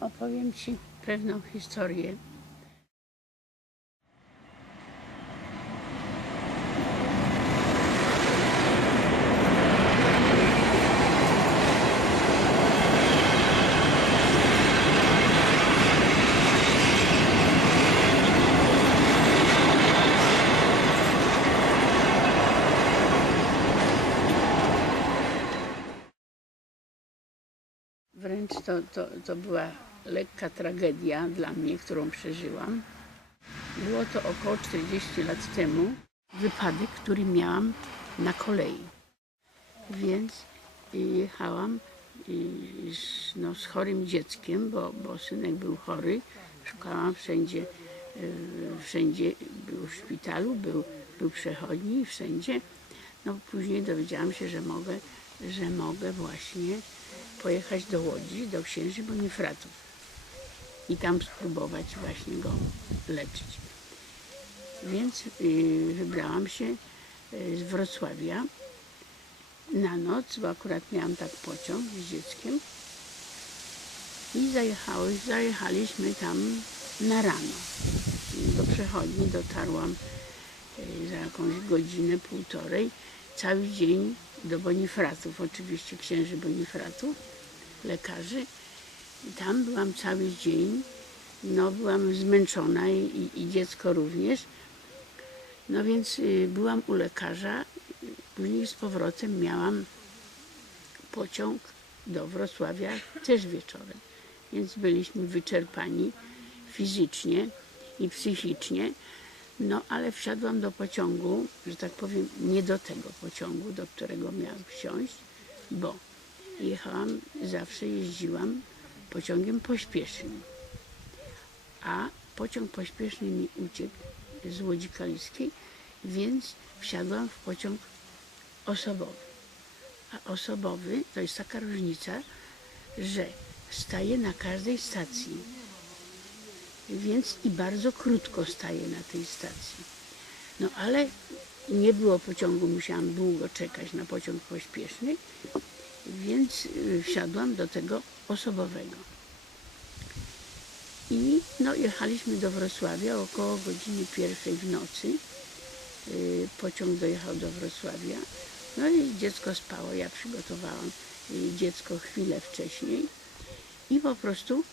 opowiem Ci pewną historię. To, to, to była lekka tragedia dla mnie, którą przeżyłam. Było to około 40 lat temu. Wypadek, który miałam na kolei. Więc jechałam z, no, z chorym dzieckiem, bo, bo synek był chory. Szukałam wszędzie, y, wszędzie był w szpitalu, był, był przechodni, wszędzie. No później dowiedziałam się, że mogę, że mogę właśnie pojechać do Łodzi, do księży Bonifratów i tam spróbować właśnie go leczyć. Więc y, wybrałam się y, z Wrocławia na noc, bo akurat miałam tak pociąg z dzieckiem i zajechaliśmy tam na rano. Do przechodni dotarłam y, za jakąś godzinę, półtorej, cały dzień do Bonifratów, oczywiście księży Bonifratów, lekarzy. I tam byłam cały dzień. No, byłam zmęczona i, i, i dziecko również. No więc y, byłam u lekarza. Później z powrotem miałam pociąg do Wrocławia też wieczorem. Więc byliśmy wyczerpani fizycznie i psychicznie. No ale wsiadłam do pociągu, że tak powiem, nie do tego pociągu, do którego miałam wsiąść, bo jechałam, zawsze jeździłam pociągiem pośpiesznym. A pociąg pośpieszny mi uciekł z Łodzi Kaliskiej, więc wsiadłam w pociąg osobowy. A osobowy to jest taka różnica, że staje na każdej stacji więc i bardzo krótko staję na tej stacji. No ale nie było pociągu, musiałam długo czekać na pociąg pośpieszny, więc y, wsiadłam do tego osobowego. I no, jechaliśmy do Wrocławia około godziny pierwszej w nocy. Y, Pociąg dojechał do Wrocławia. No i dziecko spało. Ja przygotowałam y, dziecko chwilę wcześniej i po prostu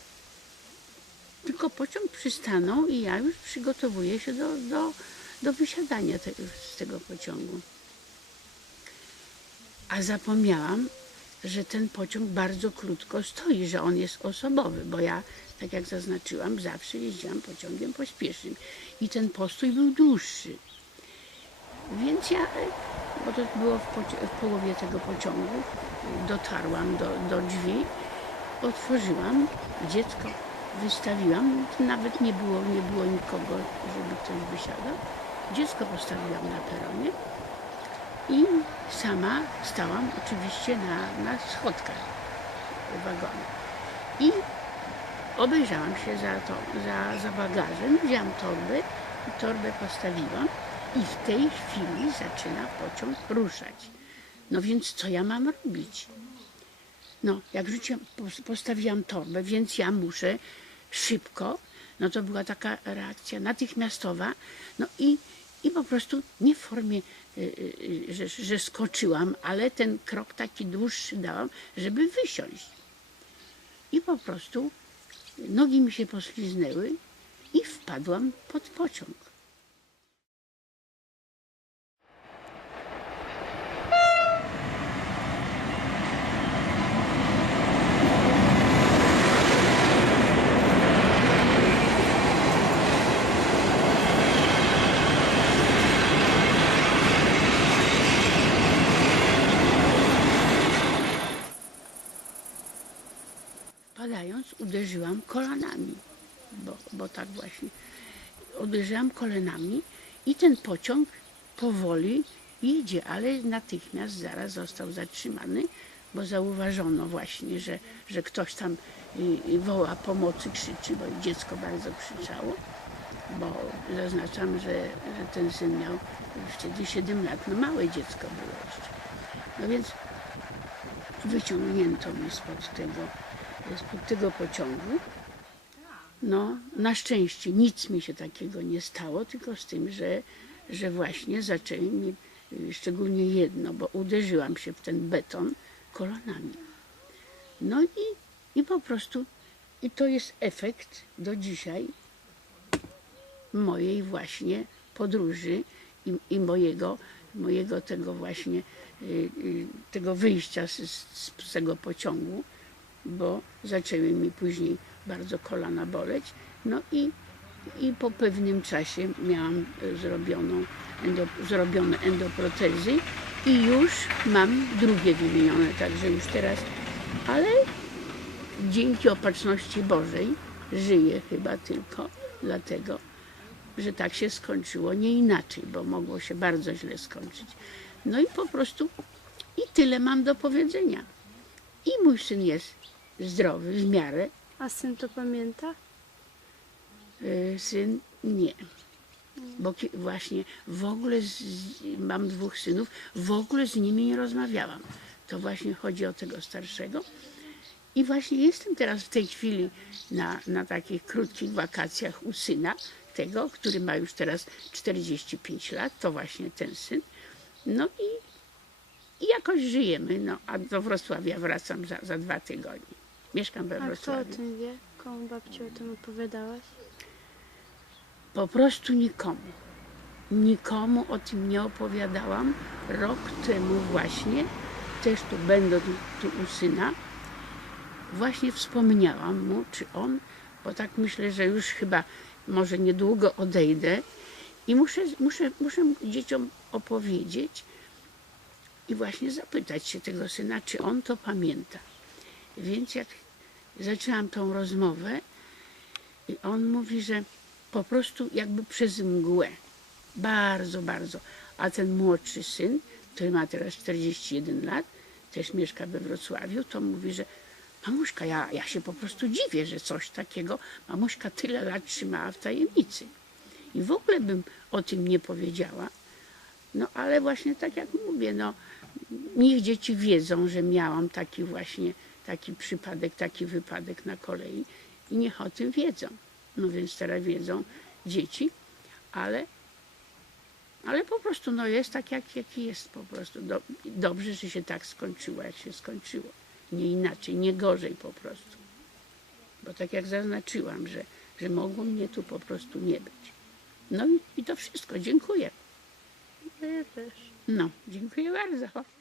tylko pociąg przystanął i ja już przygotowuję się do, do, do wysiadania te, z tego pociągu. A zapomniałam, że ten pociąg bardzo krótko stoi, że on jest osobowy, bo ja, tak jak zaznaczyłam, zawsze jeździłam pociągiem pośpiesznym i ten postój był dłuższy. Więc ja, bo to było w, w połowie tego pociągu, dotarłam do, do drzwi, otworzyłam, dziecko wystawiłam, nawet nie było, nie było nikogo, żeby ktoś wysiadał. Dziecko postawiłam na peronie i sama stałam oczywiście na, na schodkach wagonu. I obejrzałam się za, to, za, za bagażem, wzięłam torbę i torbę postawiłam i w tej chwili zaczyna pociąg ruszać. No więc co ja mam robić? No, jak rzuciłam, pos- postawiłam torbę, więc ja muszę szybko, no to była taka reakcja natychmiastowa, no i, i po prostu nie w formie, y, y, y, że, że skoczyłam, ale ten krok taki dłuższy dałam, żeby wysiąść. I po prostu nogi mi się pośliznęły i wpadłam pod pociąg. Padając uderzyłam kolanami, bo, bo tak właśnie. Uderzyłam kolanami i ten pociąg powoli idzie, ale natychmiast zaraz został zatrzymany, bo zauważono właśnie, że, że ktoś tam woła pomocy, krzyczy, bo dziecko bardzo krzyczało, bo zaznaczam, że, że ten syn miał wtedy 7 lat, no małe dziecko było jeszcze. No więc wyciągnięto mnie spod tego tego pociągu. No, na szczęście nic mi się takiego nie stało, tylko z tym, że, że właśnie zaczęli mi, y, szczególnie jedno, bo uderzyłam się w ten beton kolanami. No i, i po prostu, i to jest efekt do dzisiaj mojej właśnie podróży i, i mojego, mojego tego właśnie, y, y, tego wyjścia z, z, z tego pociągu, bo zaczęły mi później bardzo kolana boleć. No i, i po pewnym czasie miałam zrobioną, endo, zrobione endoprotezy i już mam drugie wymienione, także już teraz, ale dzięki opatrzności Bożej żyję chyba tylko dlatego, że tak się skończyło, nie inaczej, bo mogło się bardzo źle skończyć. No i po prostu i tyle mam do powiedzenia. I mój syn jest zdrowy w miarę, A syn to pamięta? y, syn nie. Bo ki- właśnie w ogóle z, z- mam dwóch synów, w ogóle z nimi nie rozmawiałam. To właśnie chodzi o tego starszego. I właśnie jestem teraz w tej chwili na, na takich krótkich wakacjach u syna, tego, który ma już teraz 45 lat, to właśnie ten syn. No i, i jakoś żyjemy, no, a do Wrocławia wracam za, za dwa tygodnie. Mieszkam we A kto o Wrocławiu. tym wie? Komu babci o tym opowiadałaś? Po prostu nikomu. Nikomu o tym nie opowiadałam. Rok temu właśnie, też tu będąc tu u syna, właśnie wspomniałam mu, czy on, bo tak myślę, że już chyba może niedługo odejdę i muszę, muszę, muszę dzieciom opowiedzieć i właśnie zapytać się tego syna, czy on to pamięta. Więc jak zaczęłam tą rozmowę, i on mówi, że po prostu jakby przez mgłę. Bardzo, bardzo. A ten młodszy syn, który ma teraz 41 lat, też mieszka we Wrocławiu, to mówi, że mamuśka, ja, ja się po prostu dziwię, że coś takiego mamuśka tyle lat trzymała w tajemnicy. I w ogóle bym o tym nie powiedziała. No ale właśnie tak jak mówię, no niech dzieci wiedzą, że miałam taki właśnie taki przypadek, taki wypadek na kolei i niech o tym wiedzą. No więc teraz wiedzą dzieci, ale, ale po prostu no jest tak, jak, jak jest po prostu. Do, dobrze, że się tak skończyło, jak się skończyło. Nie inaczej, nie gorzej po prostu. Bo tak jak zaznaczyłam, że, że mogło mnie tu po prostu nie być. No i, i to wszystko. Dziękuję. Ja też. No, dziękuję bardzo.